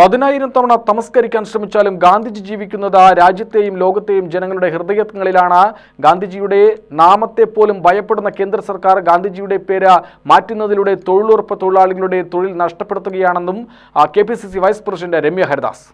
10,000 തവണ തമസ്കരിക്കാൻ ശ്രമിച്ചാലും ഗാന്ധിജി ജീവിക്കുന്നത് രാജ്യത്തെയും ലോകത്തെയും ജനങ്ങളുടെ ഹൃദയങ്ങളിലാണ്. ഗാന്ധിജിയുടെ നാമത്തെ പോലും ഭയപ്പെടുന്ന കേന്ദ്ര സർക്കാർ ഗാന്ധിജിയുടെ പേര് മാറ്റുന്നതിലൂടെ തൊഴിലുറപ്പ് തൊഴിലാളികളുടെ തൊഴിൽ നഷ്ടപ്പെടുത്തുകയാണെന്നും KPCC vice president Ramya Haridas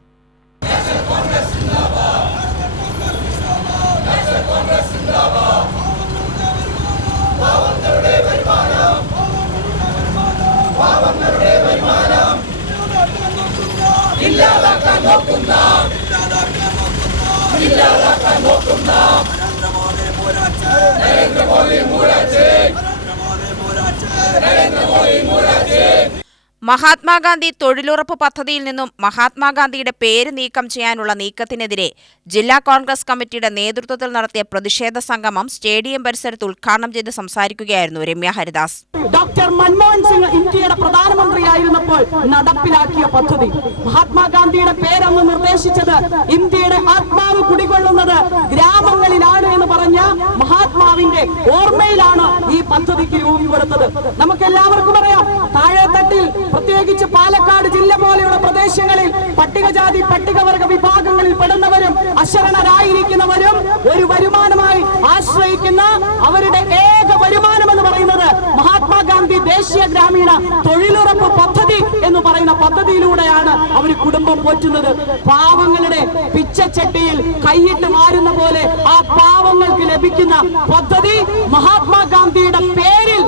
Mahatma Gandhi തൊഴിലുറപ്പ് പദ്ധതിയിൽ നിന്നും മഹാത്മാഗാന്ധിയുടെ പേര് നീക്കം ചെയ്യാനുള്ള നീക്കത്തിനെതിരെ ജില്ലാ കോൺഗ്രസ് കമ്മിറ്റിയുടെ നേതൃത്വത്തിൽ നടത്തിയ പ്രതിഷേധ സംഗമം സ്റ്റേഡിയം പരിസരത്ത് ഉദ്ഘാടനം ചെയ്ത് സംസാരിക്കുകയായിരുന്നു രമ്യ ഹരിദാസ്. ഡോക്ടർ മൻമോഹൻ സിംഗ് ഇന്ത്യയുടെ പ്രധാനമന്ത്രിയായിരുന്നപ്പോൾ നടപ്പിലാക്കിയ പദ്ധതി, മഹാത്മാഗാന്ധിയുടെ പേരന്ന് നിർദ്ദേശിച്ചത് ഇന്ത്യയുടെ ആത്മാവ് കുടികൊള്ളുന്നത് ഗ്രാമങ്ങളിലാണ് എന്ന് പറഞ്ഞ മഹാത്മാവിന്റെ ഓർമ്മയിലാണ് ഈ പദ്ധതിക്ക് രൂപം കൊടുത്തത്. നമുക്ക് എല്ലാവർക്കും അറിയാം, താഴെത്തട്ടിൽ പ്രത്യേകിച്ച് പാലക്കാട് ജില്ല പോലെയുള്ള പ്രദേശങ്ങളിൽ പട്ടികജാതി പട്ടികവർഗ വിഭാഗങ്ങളിൽ പെടുന്നവരും അശരണരായിരിക്കുന്നവരും ഒരു വരുമാനമായി ആശ്രയിക്കുന്ന അവരുടെ ഏക വരുമാനം എന്ന് പറയുന്നത് മഹാത്മാഗാന്ധി ദേശീയ ഗ്രാമീണ തൊഴിലുറപ്പ് പദ്ധതി എന്ന് പറയുന്ന പദ്ധതിയിലൂടെയാണ് അവർ കുടുംബം പോറ്റുന്നത്. പാവങ്ങളുടെ പിച്ചച്ചട്ടിയിൽ കൈയിട്ട് മാറുന്ന പോലെ ആ പാവങ്ങൾക്ക് ലഭിക്കുന്ന പദ്ധതി മഹാത്മാഗാന്ധിയുടെ പേരിൽ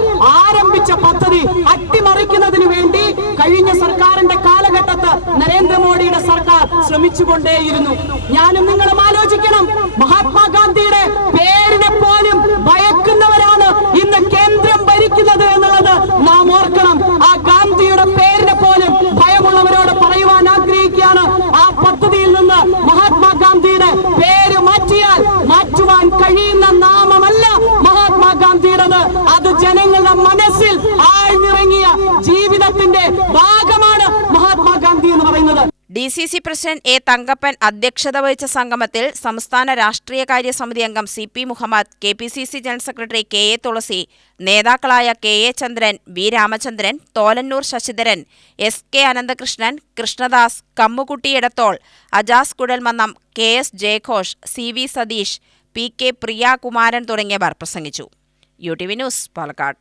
ആരംഭിച്ച പദ്ധതി അട്ടിമറിക്കുന്നതിന് വേണ്ടി കഴിഞ്ഞ സർക്കാരിന്റെ കാലഘട്ടത്ത് നരേന്ദ്രമോദിയുടെ സർക്കാർ ശ്രമിച്ചുകൊണ്ടേയിരുന്നു. ഞാനും നിങ്ങളും ആലോചിക്കണം, മഹാത്മാഗാന്ധിയുടെ പേരിനെ പോലും ഭയക്കുന്നവരാണ് ഇന്ന് കേന്ദ്രം ഭരിക്കുന്നത് എന്നുള്ളത് നാം ഓർക്കണം. ആ ഗാന്ധിയുടെ പേരിനെ പോലും ഭയമുള്ളവരോട് പറയുവാൻ ആഗ്രഹിക്കുകയാണ്, ആ പദ്ധതിയിൽ നിന്ന് മഹാത്മാഗാന്ധിയുടെ പേര് മാറ്റുവാൻ കഴിയുന്ന നാമമല്ല മഹാത്മാഗാന്ധിയുടേത്. അത് ജനങ്ങളുടെ മനസ്സിൽ ആഴ്ന്നിറങ്ങിയ ജീവിതത്തിന്റെ ഭാഗമാണ് മഹാത്മാഗാന്ധി എന്ന് പറയുന്നത്. DCC president A. തങ്കപ്പൻ അധ്യക്ഷത വഹിച്ച സംഗമത്തിൽ സംസ്ഥാന രാഷ്ട്രീയകാര്യ സമിതി അംഗം CP Muhammad, KPCC general secretary KA Thulasi, നേതാക്കളായ KA ചന്ദ്രൻ, B. Ramachandran, Tholannur Sasidharan, SK Ananthakrishnan, Krishnadas, Kammukutty Edathol, Ajaz Kuzhalmannam, KS ജയഘോഷ്, CV Satheesh, PK പ്രിയ കുമാരൻ തുടങ്ങിയവർ പ്രസംഗിച്ചു. UTV news, Palakkad.